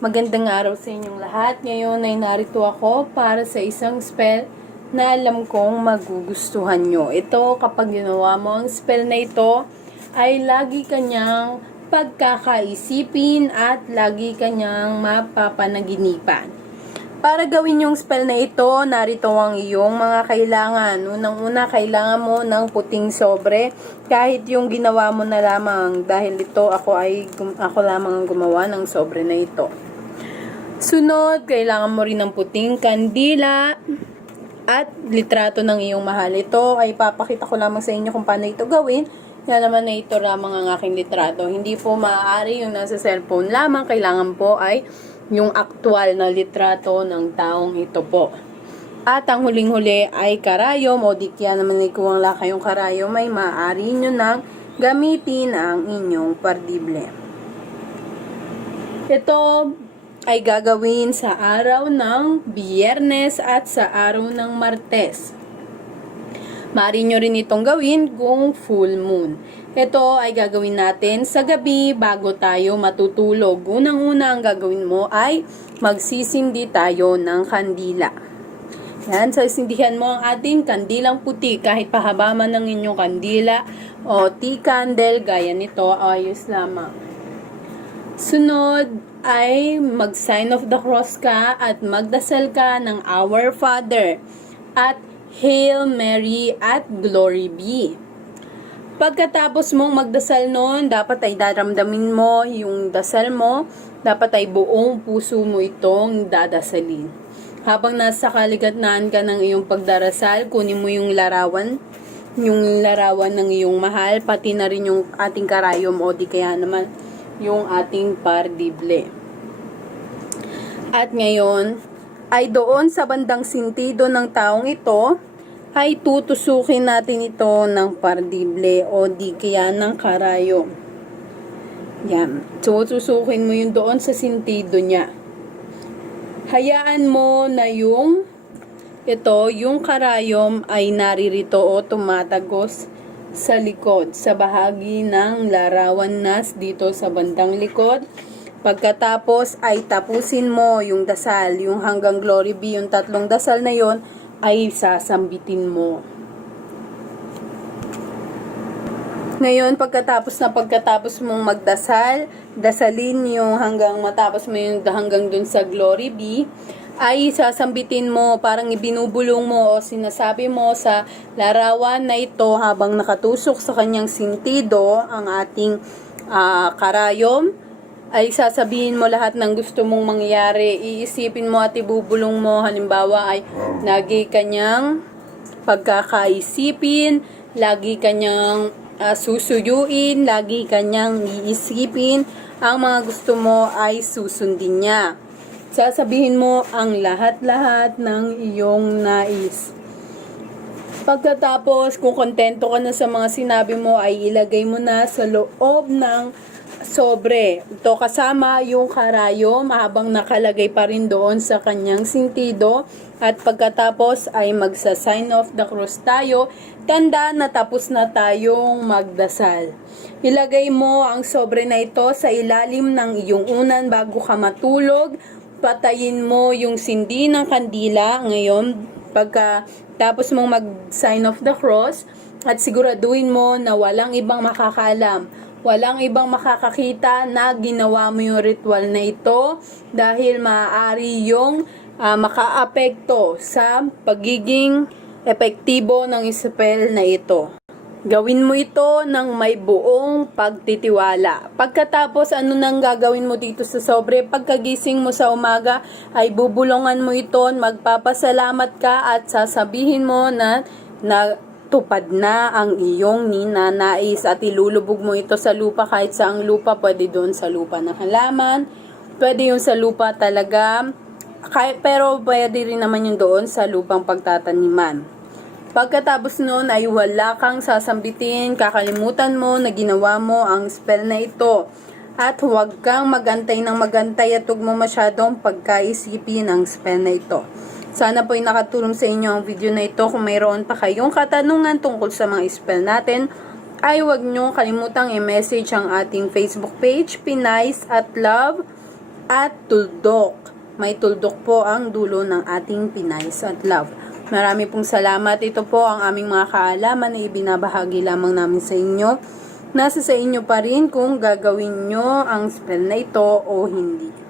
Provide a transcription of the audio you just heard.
Magandang araw sa inyong lahat. Ngayon ay narito ako para sa isang spell na alam kong magugustuhan nyo. Ito, kapag ginawa mo ang spell na ito, ay lagi kanyang pagkakaisipin at lagi kanyang mapapanaginipan. Para gawin yung spell na ito, narito ang iyong mga kailangan. Unang-una, kailangan mo ng puting sobre. Kahit yung ginawa mo na lamang dahil ito ako ay ako lamang ang gumawa ng sobre na ito. Sunod, kailangan mo rin ng puting kandila at litrato ng iyong mahal. Ito ay papakita ko lamang sa inyo kung paano ito gawin. Yan naman na ito lamang ang aking litrato. Hindi po maaari yung nasa cellphone lamang. Kailangan po ay yung aktual na litrato ng taong ito po. At ang huling-huli ay karayom o di kaya naman ay kung wala kayong karayom ay maaari nyo nang gamitin ang inyong pardible. Ito ay gagawin sa araw ng biyernes at sa araw ng martes. Maaari nyo rin itong gawin kung full moon. Ito ay gagawin natin sa gabi bago tayo matutulog. Unang-una ang gagawin mo ay magsisindi tayo ng kandila. Yan, so sindihan mo ang ating kandilang puti kahit pahaba man ng inyong kandila o tea candle gaya nito, ayos lamang. Sunod ay mag-sign of the cross ka at magdasal ka ng Our Father at Hail Mary at Glory be. Pagkatapos mong magdasal noon, dapat ay daramdamin mo yung dasal mo, dapat ay buong puso mo itong dadasalin. Habang nasa kaligatnaan ka ng iyong pagdarasal, kunin mo yung larawan, yung larawan ng iyong mahal, pati na rin yung ating karayom o di kaya naman yung ating pardible. At ngayon, ay doon sa bandang sintido ng taong ito, ay tutusukin natin ito ng pardible o di kaya ng karayom. Yan. So, tusukin mo yun doon sa sintido niya. Hayaan mo na yung ito, yung karayom ay naririto o tumatagos sa likod, sa bahagi ng larawan nas dito sa bandang likod. Pagkatapos ay tapusin mo yung dasal, yung hanggang glory be, yung tatlong dasal na yon ay sasambitin mo. Ngayon, pagkatapos na pagkatapos mong magdasal, dasalin yung hanggang matapos mo yung hanggang dun sa glory be, ay sasambitin mo, parang ibinubulong mo o sinasabi mo sa larawan na ito habang nakatusok sa kanyang sintido ang ating ah, karayom, ay sasabihin mo lahat ng gusto mong mangyari. Iisipin mo at ibubulong mo, halimbawa ay nagi kanyang pagkakaisipin, lagi kanyang ah, susuyuin, lagi kanyang iisipin, ang mga gusto mo ay susundin niya. Sasabihin mo ang lahat-lahat ng iyong nais. Pagkatapos, kung kontento ka na sa mga sinabi mo, ay ilagay mo na sa loob ng sobre. Ito kasama yung karayom habang nakalagay pa rin doon sa kanyang sintido. At pagkatapos ay magsa-sign of the cross tayo. Tanda na tapos na tayong magdasal. Ilagay mo ang sobre na ito sa ilalim ng iyong unan bago ka matulog. Patayin mo yung sindi ng kandila ngayon pagka tapos mong mag-sign of the cross at siguraduhin mo na walang ibang makakalam walang ibang makakakita na ginawa mo yung ritual na ito dahil maaari yung ah, makaapekto sa pagiging epektibo ng spell na ito. Gawin mo ito ng may buong pagtitiwala. Pagkatapos, ano nang gagawin mo dito sa sobre? Pagkagising mo sa umaga, ay bubulungan mo ito, magpapasalamat ka at sasabihin mo na, na tupad na ang iyong ninanais at ilulubog mo ito sa lupa kahit sa ang lupa, pwede doon sa lupa ng halaman, pwede yung sa lupa talaga, kahit, pero pwede rin naman yung doon sa lupang pagtataniman. Pagkatapos noon ay wala kang sasambitin, kakalimutan mo na ginawa mo ang spell na ito. At huwag kang magantay ng magantay at huwag mo masyadong pagkaisipin ang spell na ito. Sana po ay nakatulong sa inyo ang video na ito. Kung mayroon pa kayong katanungan tungkol sa mga spell natin, ay huwag nyo kalimutang i-message ang ating Facebook page, Pinays at Love at tuldok. May tuldok po ang dulo ng ating Pinays at Love. Marami pong salamat. Ito po ang aming mga kaalaman na ibinabahagi lamang namin sa inyo. Nasa sa inyo pa rin kung gagawin nyo ang spell na ito o hindi.